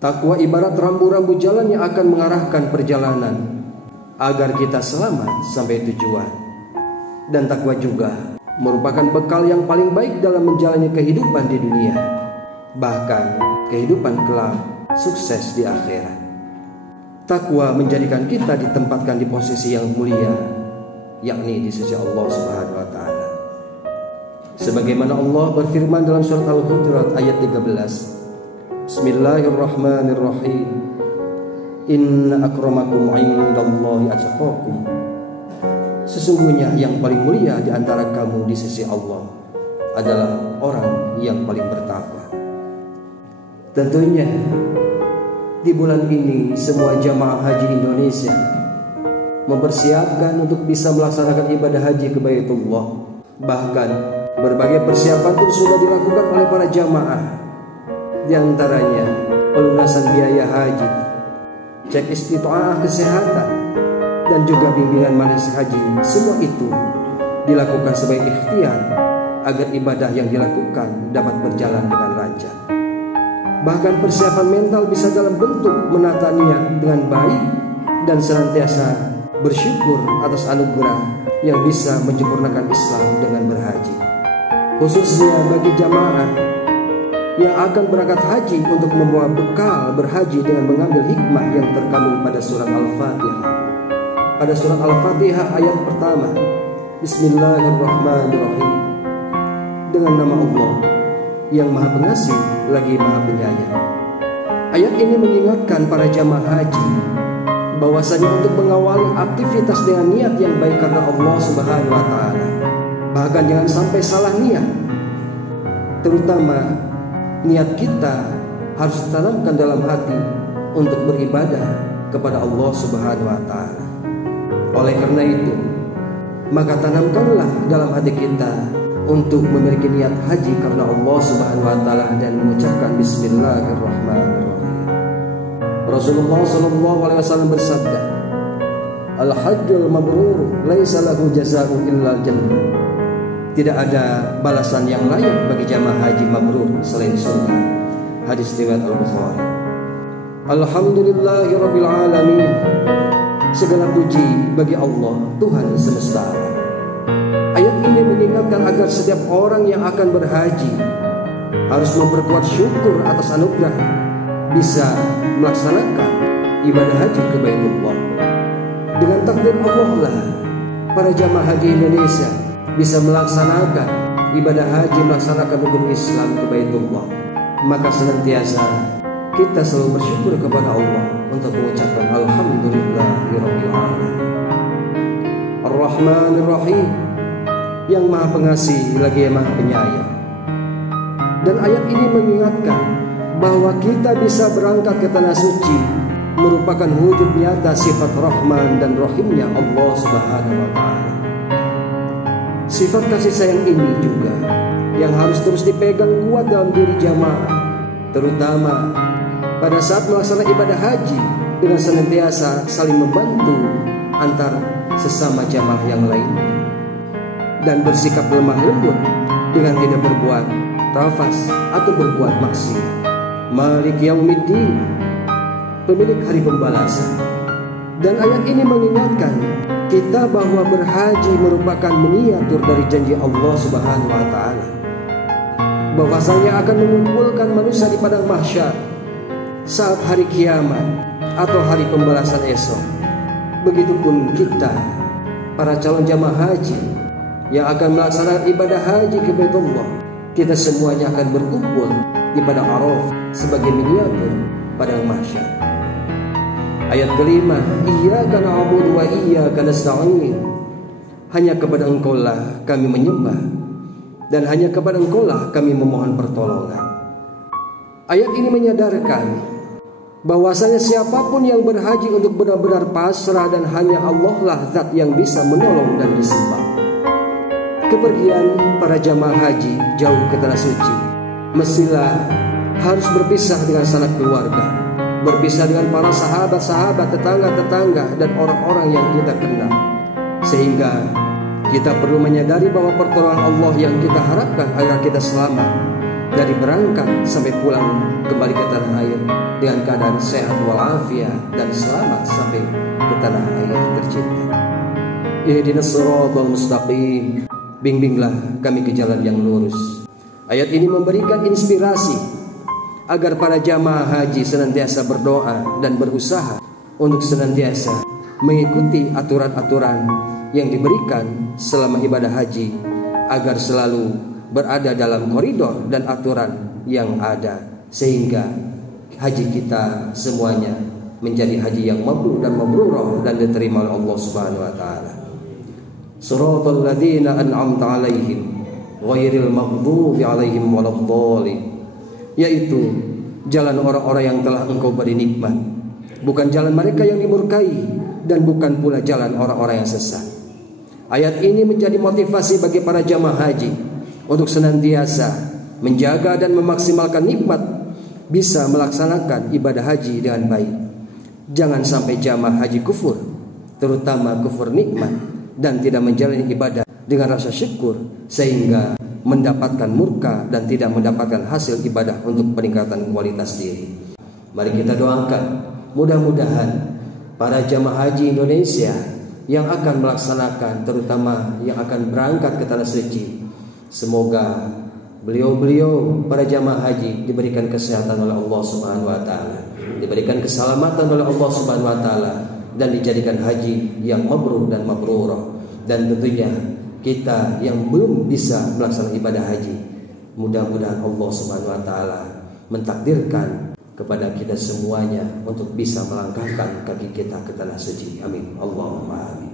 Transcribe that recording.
Takwa ibarat rambu-rambu jalan yang akan mengarahkan perjalanan agar kita selamat sampai tujuan. Dan takwa juga merupakan bekal yang paling baik dalam menjalani kehidupan di dunia, bahkan kehidupan kelak sukses di akhirat. Takwa menjadikan kita ditempatkan di posisi yang mulia, yakni di sisi Allah Subhanahu wa taala. Sebagaimana Allah berfirman dalam surat Al-Hujurat ayat 13, Bismillahirrahmanirrahim. Inna akramakum indallahi atqakum. Sesungguhnya yang paling mulia di antara kamu di sisi Allah adalah orang yang paling bertakwa. Tentunya di bulan ini semua jamaah haji Indonesia mempersiapkan untuk bisa melaksanakan ibadah haji ke Baitullah. Bahkan berbagai persiapan pun sudah dilakukan oleh para jamaah. Di antaranya pelunasan biaya haji, cek istita'ah kesehatan, dan juga bimbingan manasik haji. Semua itu dilakukan sebagai ikhtiar agar ibadah yang dilakukan dapat berjalan dengan lancar. Bahkan persiapan mental bisa dalam bentuk menata niat dengan baik dan senantiasa bersyukur atas anugerah yang bisa menyempurnakan Islam dengan berhaji. Khususnya bagi jamaah yang akan berangkat haji untuk membawa bekal berhaji dengan mengambil hikmah yang terkandung pada surat Al-Fatihah. Pada surat Al-Fatihah ayat pertama, Bismillahirrahmanirrahim. Dengan nama Allah yang Maha Pengasih lagi Maha Penyayang. Ayat ini mengingatkan para jamaah haji bahwasanya untuk mengawali aktivitas dengan niat yang baik karena Allah Subhanahu wa taala. Bahkan jangan sampai salah niat. Terutama niat kita harus ditanamkan dalam hati untuk beribadah kepada Allah Subhanahu wa taala. Oleh karena itu, maka tanamkanlah dalam hati kita untuk memiliki niat haji karena Allah Subhanahu wa taala dan mengucapkan bismillahirrahmanirrahim. Rasulullah sallallahu alaihi wasallam bersabda, Al-hajjul mabrur laisa lahu jazaa'un illa al-jannah. Tidak ada balasan yang layak bagi jamaah haji mabrur selain surga. Hadis riwayat Al-Bukhari. Alhamdulillahirabbil alamin. Segala puji bagi Allah, Tuhan semesta alam. Ayat ini mengingatkan agar setiap orang yang akan berhaji harus memperkuat syukur atas anugerah bisa melaksanakan ibadah haji ke Baitullah. Dengan takdir Allah lah para jamaah haji Indonesia bisa melaksanakan ibadah haji, melaksanakan rukun Islam ke Baitullah. Maka senantiasa kita selalu bersyukur kepada Allah untuk mengucapkan Alhamdulillahirabbil alamin. Ar-Rahmanir Rahim, yang Maha Pengasih lagi yang Maha Penyayang. Dan ayat ini mengingatkan bahwa kita bisa berangkat ke tanah suci merupakan wujud nyata sifat Rahman dan Rahimnya Allah Subhanahu wa taala. Sifat kasih sayang ini juga yang harus terus dipegang kuat dalam diri jamaah, terutama pada saat melaksanakan ibadah haji, dengan senantiasa saling membantu antar sesama jamaah yang lainnya dan bersikap lemah lembut dengan tidak berbuat rafas atau berbuat maksiat. Malik Yaumiddin, pemilik hari pembalasan. Dan ayat ini mengingatkan kita bahwa berhaji merupakan miniatur dari janji Allah Subhanahu wa taala, bahwasanya akan mengumpulkan manusia di padang mahsyar saat hari kiamat atau hari pembalasan esok. Begitupun kita, para calon jamaah haji yang akan melaksanakan ibadah haji ke Baitullah, kita semuanya akan berkumpul di padang Arafah sebagai miniatur padang mahsyar. Ayat kelima, Iyyaka na'budu wa iyyaka nasta'in. Hanya kepada Engkau lah kami menyembah dan hanya kepada Engkau lah kami memohon pertolongan. Ayat ini menyadarkan bahwasanya siapapun yang berhaji untuk benar-benar pasrah dan hanya Allah lah zat yang bisa menolong dan disembah. Kepergian para jamaah haji jauh ke tanah suci mestilah harus berpisah dengan sanak keluarga, berpisah dengan para sahabat-sahabat, tetangga-tetangga, dan orang-orang yang kita kenal. Sehingga kita perlu menyadari bahwa pertolongan Allah yang kita harapkan agar kita selamat dari berangkat sampai pulang kembali ke tanah air dengan keadaan sehat walafiat dan selamat sampai ke tanah air tercinta. Ihdinas shiratal mustaqim, bimbinglah kami ke jalan yang lurus. Ayat ini memberikan inspirasi agar para jamaah haji senantiasa berdoa dan berusaha untuk senantiasa mengikuti aturan-aturan yang diberikan selama ibadah haji, agar selalu berada dalam koridor dan aturan yang ada, sehingga haji kita semuanya menjadi haji yang mabrur dan mabrurah dan diterima oleh Allah Subhanahu wa taala. Shiratal ladzina an'amta 'alaihim ghairil maghdubi 'alaihim waladdallin, yaitu jalan orang-orang yang telah Engkau beri nikmat, bukan jalan mereka yang dimurkai dan bukan pula jalan orang-orang yang sesat. Ayat ini menjadi motivasi bagi para jamaah haji untuk senantiasa menjaga dan memaksimalkan nikmat, bisa melaksanakan ibadah haji dengan baik. Jangan sampai jamaah haji kufur, terutama kufur nikmat, dan tidak menjalani ibadah dengan rasa syukur sehingga mendapatkan murka dan tidak mendapatkan hasil ibadah untuk peningkatan kualitas diri. Mari kita doakan, mudah-mudahan para jamaah haji Indonesia yang akan melaksanakan, terutama yang akan berangkat ke tanah suci, semoga beliau-beliau para jamaah haji diberikan kesehatan oleh Allah Subhanahu wa taala, diberikan keselamatan oleh Allah Subhanahu wa taala, dan dijadikan haji yang mabrur dan mabrurah. Dan tentunya kita yang belum bisa melaksanakan ibadah haji, mudah-mudahan Allah Subhanahu wa taala mentakdirkan kepada kita semuanya untuk bisa melangkahkan kaki kita ke tanah suci. Amin. Allahumma amin.